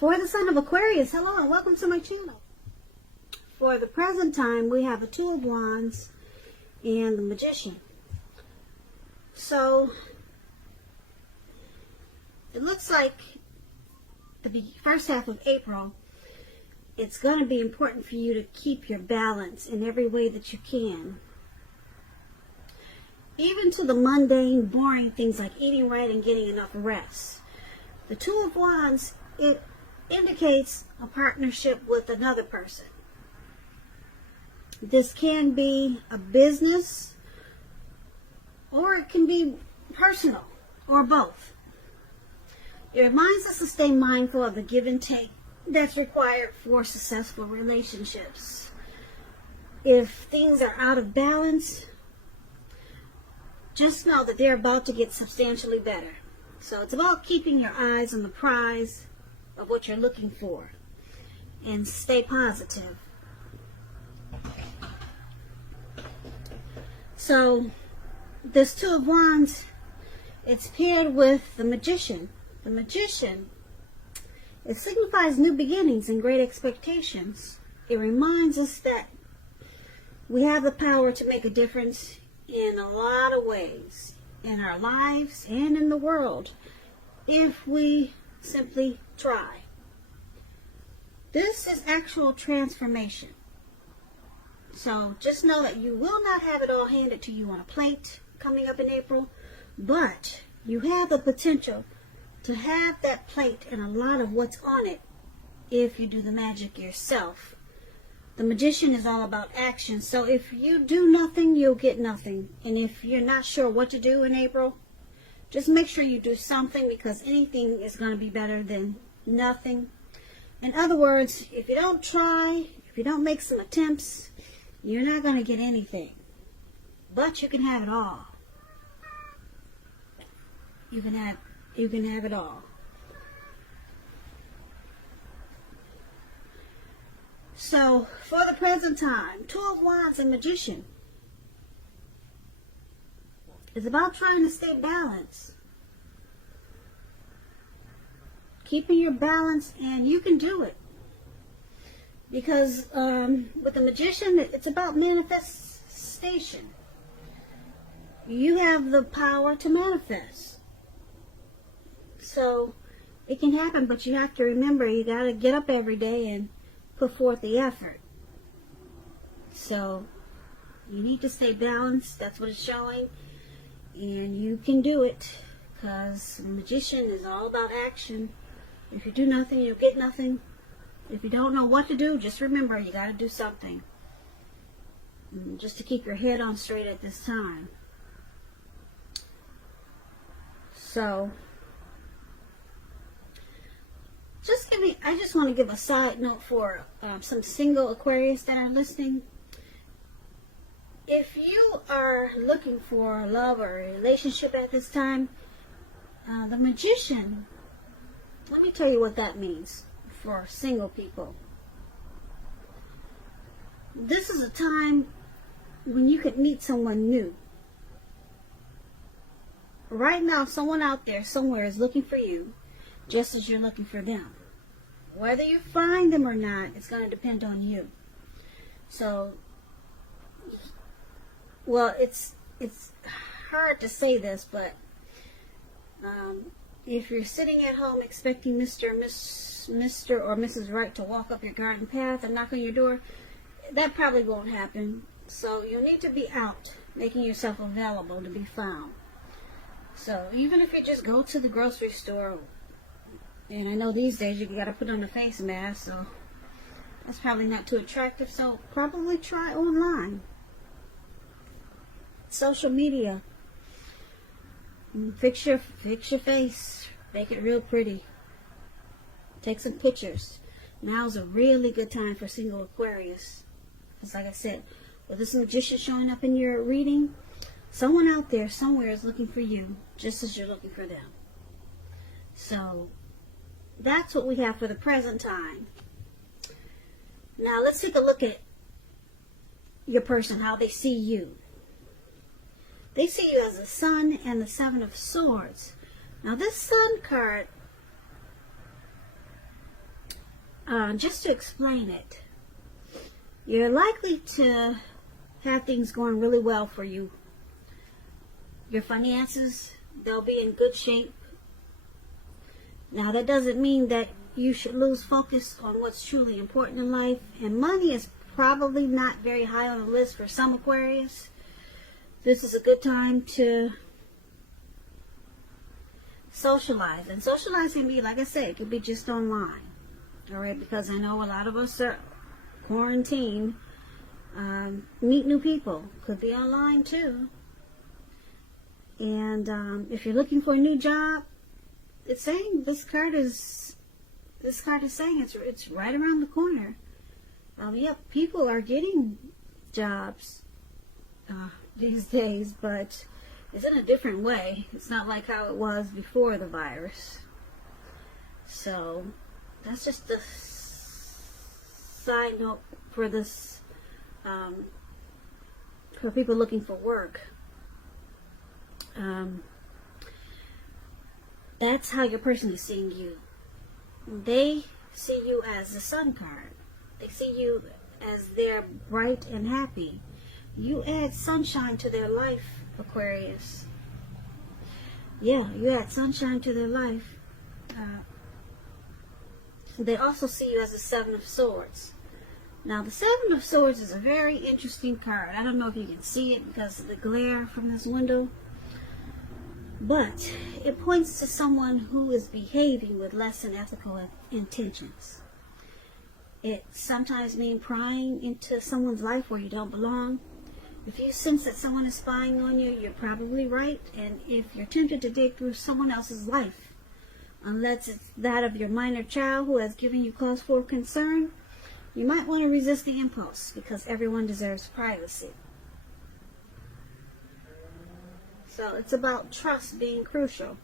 For the sign of Aquarius, hello and welcome to my channel. For the present time, we have a Two of Wands and the Magician. So, it looks like the first half of April, it's going to be important for you to keep your balance in every way that you can. Even to the mundane, boring things like eating right and getting enough rest. The Two of Wands, it indicates a partnership with another person. This can be a business, or it can be personal, or both. It reminds us to stay mindful of the give and take that's required for successful relationships. If things are out of balance, just know that they're about to get substantially better. So it's about keeping your eyes on the prize of what you're looking for and stay positive. So this Two of Wands, it's paired with the Magician. The Magician, it signifies new beginnings and great expectations. It reminds us that we have the power to make a difference in a lot of ways in our lives and in the world if we simply try. This is actual transformation. So just know that you will not have it all handed to you on a plate coming up in April, but you have the potential to have that plate and a lot of what's on it if you do the magic yourself. The Magician is all about action. So if you do nothing, you'll get nothing. And if you're not sure what to do in April, just make sure you do something, because anything is going to be better than nothing. In other words, if you don't try, if you don't make some attempts, you're not going to get anything. But you can have it all. You can have it all. So, for the present time, Two of Wands and Magician. It's about trying to stay balanced. Keeping your balance, and you can do it. Because with the Magician, it's about manifestation. You have the power to manifest. So, it can happen, but you have to remember, you got to get up every day and put forth the effort. So, you need to stay balanced. That's what it's showing. And you can do it, because the Magician is all about action. If you do nothing, you'll get nothing. If you don't know what to do, just remember, you got to do something. Just to keep your head on straight at this time. So, I just want to give a side note for some single Aquarius that are listening. If you are looking for love or a relationship at this time, the Magician, let me tell you what that means for single people. This is a time when you could meet someone new. Right now, someone out there somewhere is looking for you, just as you're looking for them. Whether you find them or not, it's going to depend on you. So, well, it's hard to say this, but if you're sitting at home expecting Mr. or Mrs. Right to walk up your garden path and knock on your door, that probably won't happen. So you need to be out, making yourself available to be found. So even if you just go to the grocery store, and I know these days you got to put on a face mask, so that's probably not too attractive. So probably try online. Social media. Fix your face. Make it real pretty. Take some pictures. Now's a really good time for single Aquarius. Because like I said, with this Magician showing up in your reading, someone out there somewhere is looking for you, just as you're looking for them. So, that's what we have for the present time. Now, let's take a look at your person, how they see you. They see you as the Sun and the Seven of Swords. Now this Sun card, just to explain it, you're likely to have things going really well for you. Your finances, they'll be in good shape. Now, that doesn't mean that you should lose focus on what's truly important in life. And money is probably not very high on the list for some Aquarius. This is a good time to socialize. And socialize can be, like I said, it can be just online. Alright, because I know a lot of us are quarantined. Meet new people. Could be online too. And if you're looking for a new job, it's saying this card is saying it's right around the corner. Yep, people are getting jobs these days, but it's in a different way. It's not like how it was before the virus. So that's just a side note for this, for people looking for work. That's how your person is seeing you. They see you as the sun card. They see you as they're bright and happy. You add sunshine to their life, Aquarius. Yeah, you add sunshine to their life. They also see you as the Seven of Swords. Now, the Seven of Swords is a very interesting card. I don't know if you can see it because of the glare from this window. But it points to someone who is behaving with less than ethical intentions. It sometimes means prying into someone's life where you don't belong. If you sense that someone is spying on you, you're probably right. And if you're tempted to dig through someone else's life, unless it's that of your minor child who has given you cause for concern, you might want to resist the impulse because everyone deserves privacy. So it's about trust being crucial.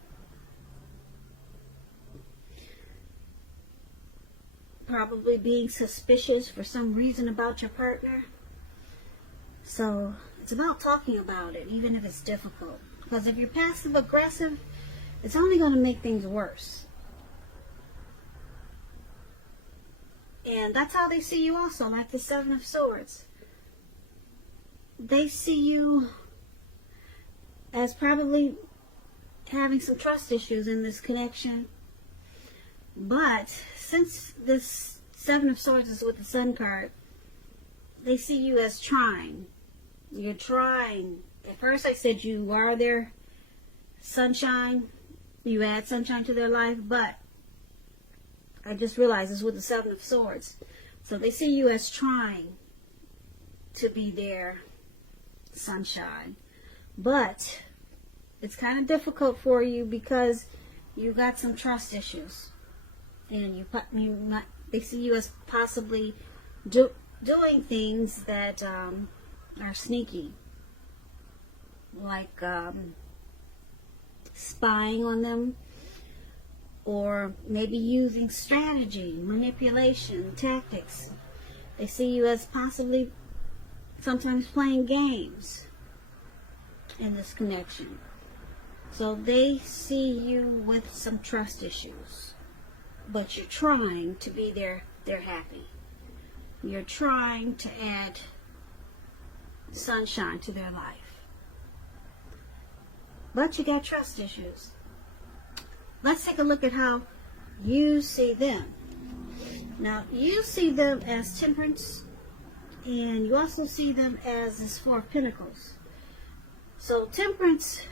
Probably being suspicious for some reason about your partner. So it's about talking about it, even if it's difficult. Because if you're passive aggressive, it's only going to make things worse. And that's how they see you also, like the Seven of Swords. They see you as probably having some trust issues in this connection. But since this Seven of Swords is with the Sun card, they see you as trying. You're trying. At first I said you are their sunshine. You add sunshine to their life, but I just realized it's with the Seven of Swords. So they see you as trying to be their sunshine. But it's kind of difficult for you because you got some trust issues. And they see you as possibly doing things that are sneaky. Like spying on them. Or maybe using strategy, manipulation, tactics. They see you as possibly sometimes playing games in this connection. So they see you with some trust issues. But you're trying to be they're happy. You're trying to add sunshine to their life. But you got trust issues. Let's take a look at how you see them. Now, you see them as Temperance, and you also see them as this Four of Pentacles. So, Temperance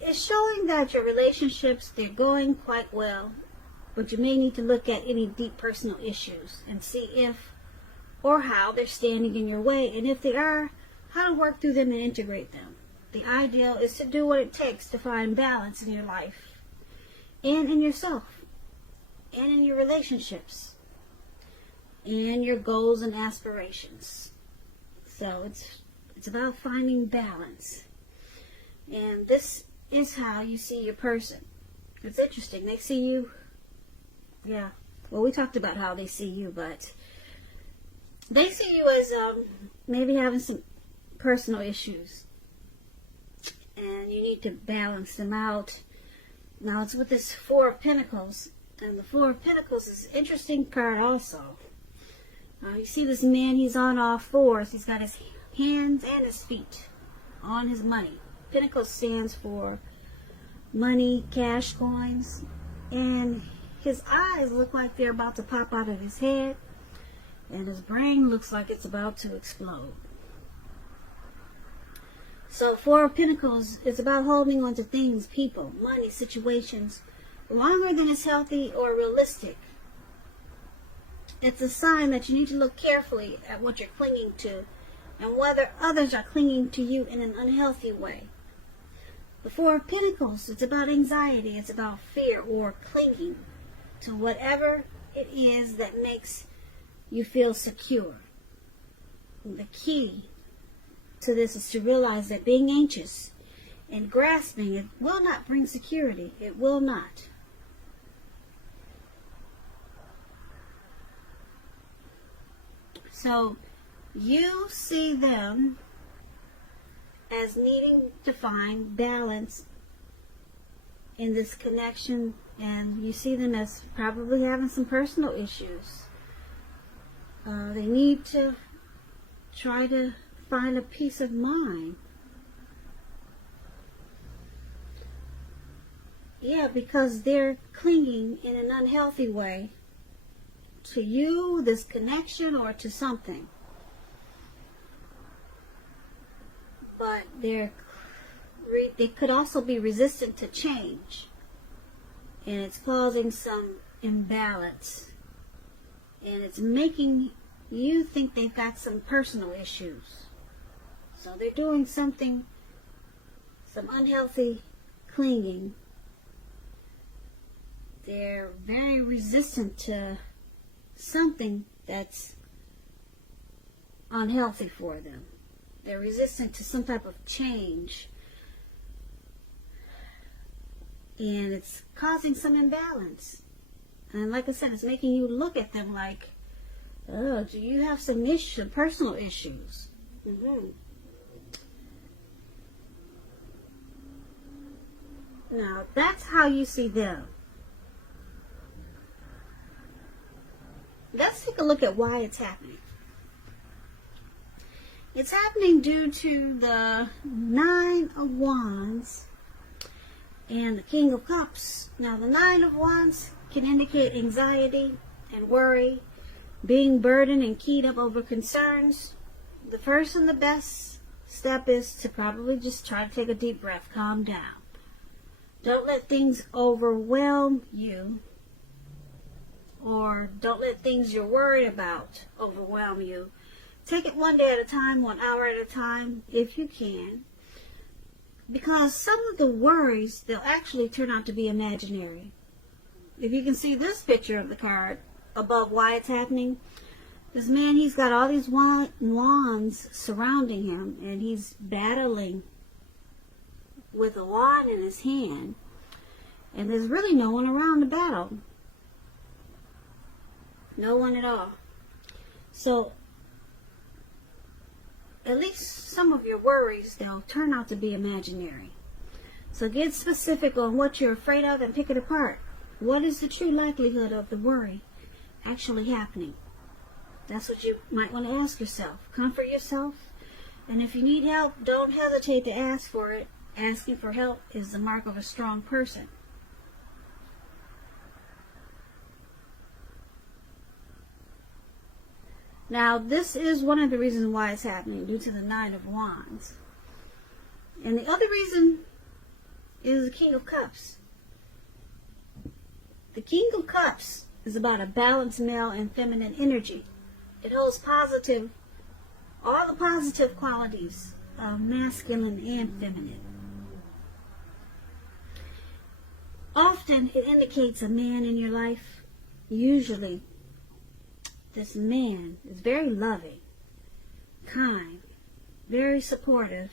is showing that your relationships, they're going quite well, but you may need to look at any deep personal issues and see if or how they're standing in your way, and if they are, how to work through them and integrate them. The ideal is to do what it takes to find balance in your life and in yourself and in your relationships and your goals and aspirations. So it's about finding balance. And this is how you see your person. It's interesting. They see you, well, we talked about how they see you, but they see you as maybe having some personal issues, and you need need to balance them out. Now it's with this Four of Pentacles, and the Four of Pentacles is an interesting card also. You see this man, he's on all fours. He's got his hands and his feet on his money. Pentacles stands for money, cash, coins, and his eyes look like they're about to pop out of his head, and his brain looks like it's about to explode. So Four of Pentacles is about holding on to things, people, money, situations, longer than is healthy or realistic. It's a sign that you need to look carefully at what you're clinging to and whether others are clinging to you in an unhealthy way. The Four of Pentacles, it's about anxiety, it's about fear or clinging to whatever it is that makes you feel secure. The key to this is to realize that being anxious and grasping it will not bring security. It will not. So you see them as needing to find balance in this connection, and you see them as probably having some personal issues. They need to try to find a peace of mind. Yeah, because they're clinging in an unhealthy way to you, this connection, or to something. But they could also be resistant to change, and it's causing some imbalance, and it's making you think they've got some personal issues. So they're doing something, some unhealthy clinging. They're very resistant to something that's unhealthy for them. They're resistant to some type of change. And it's causing some imbalance. And like I said, it's making you look at them like, oh, do you have some personal issues? Now, that's how you see them. Let's take a look at why it's happening. It's happening due to the Nine of Wands and the King of Cups. Now, the Nine of Wands can indicate anxiety and worry, being burdened and keyed up over concerns. The first and the best step is to probably just try to take a deep breath, calm down. Don't let things overwhelm you, or don't let things you're worried about overwhelm you. Take it one day at a time, 1 hour at a time, if you can. Because some of the worries, they'll actually turn out to be imaginary. If you can see this picture of the card above why it's happening, this man, he's got all these wands surrounding him, and he's battling with a wand in his hand, and there's really no one around to battle. No one at all. So at least some of your worries, they'll turn out to be imaginary. So get specific on what you're afraid of and pick it apart. What is the true likelihood of the worry actually happening? That's what you might want to ask yourself. Comfort yourself. And if you need help, don't hesitate to ask for it. Asking for help is the mark of a strong person. Now, this is one of the reasons why it's happening, due to the Nine of Wands. And the other reason is the King of Cups. The King of Cups is about a balanced male and feminine energy. It holds all the positive qualities of masculine and feminine. Often it indicates a man in your life. Usually this man is very loving, kind, very supportive.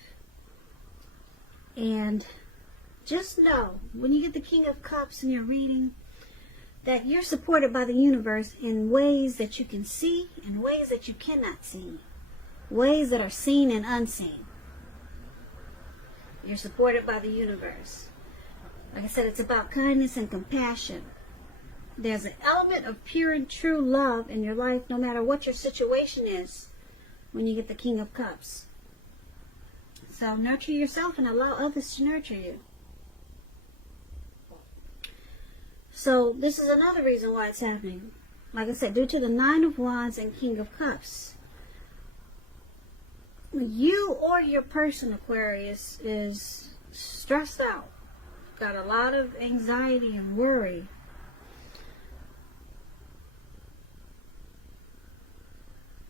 And just know, when you get the King of Cups in your reading, that you're supported by the universe in ways that you can see and ways that you cannot see. Ways that are seen and unseen. You're supported by the universe. Like I said, it's about kindness and compassion. There's an element of pure and true love in your life, no matter what your situation is, when you get the King of Cups. So nurture yourself and allow others to nurture you. So this is another reason why it's happening. Like I said, due to the Nine of Wands and King of Cups. You or your person, Aquarius, is stressed out. Got a lot of anxiety and worry.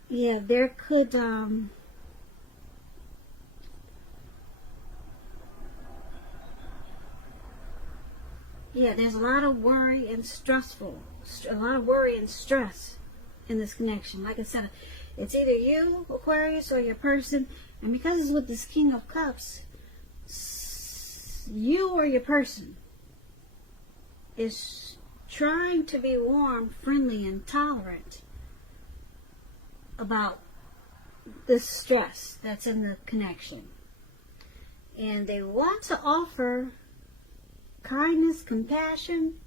Yeah, there could, yeah, there's a lot of worry and a lot of worry and stress in this connection. Like I said, it's either you, Aquarius, or your person. And because it's with this King of Cups, you or your person is trying to be warm, friendly, and tolerant about this stress that's in the connection. And they want to offer kindness, compassion.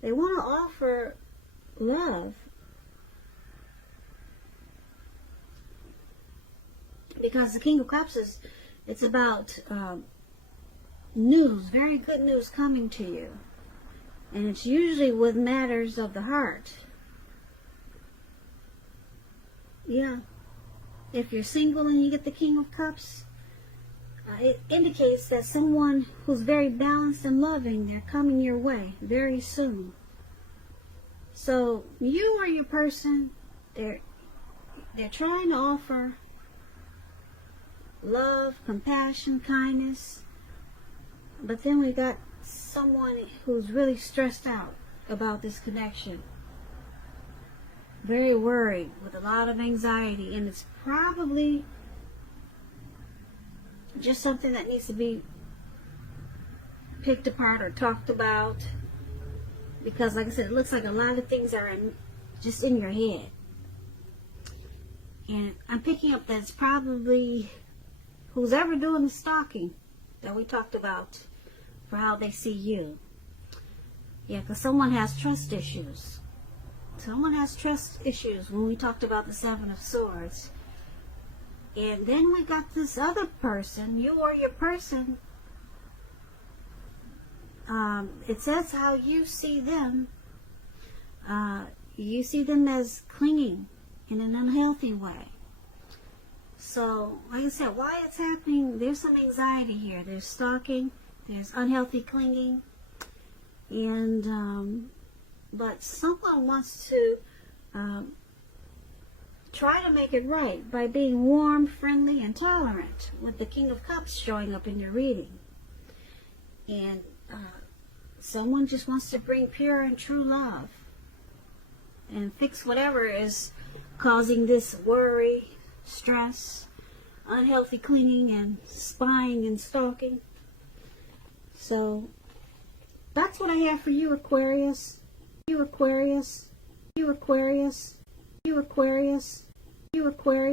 They want to offer love. Because the King of Cups it's about news, very good news coming to you. And it's usually with matters of the heart. Yeah. If you're single and you get the King of Cups, it indicates that someone who's very balanced and loving, they're coming your way very soon. So you or your person, they're trying to offer love, compassion, kindness. But then we got someone who's really stressed out about this connection. Very worried, with a lot of anxiety, and it's probably just something that needs to be picked apart or talked about, because like I said, it looks like a lot of things are just in your head. And I'm picking up that it's probably who's ever doing the stalking that we talked about for how they see you. Yeah, because someone has trust issues. Someone has trust issues when we talked about the Seven of Swords. And then we got this other person, you or your person. It says how you see them. You see them as clinging in an unhealthy way. So, like I said, why it's happening, there's some anxiety here. There's stalking, there's unhealthy clinging, and but someone wants to try to make it right by being warm, friendly, and tolerant, with the King of Cups showing up in your reading. And someone just wants to bring pure and true love and fix whatever is causing this worry, stress, unhealthy clinging, and spying and stalking. So that's what I have for you, Aquarius. You Aquarius. You Aquarius. You Aquarius. You Aquarius.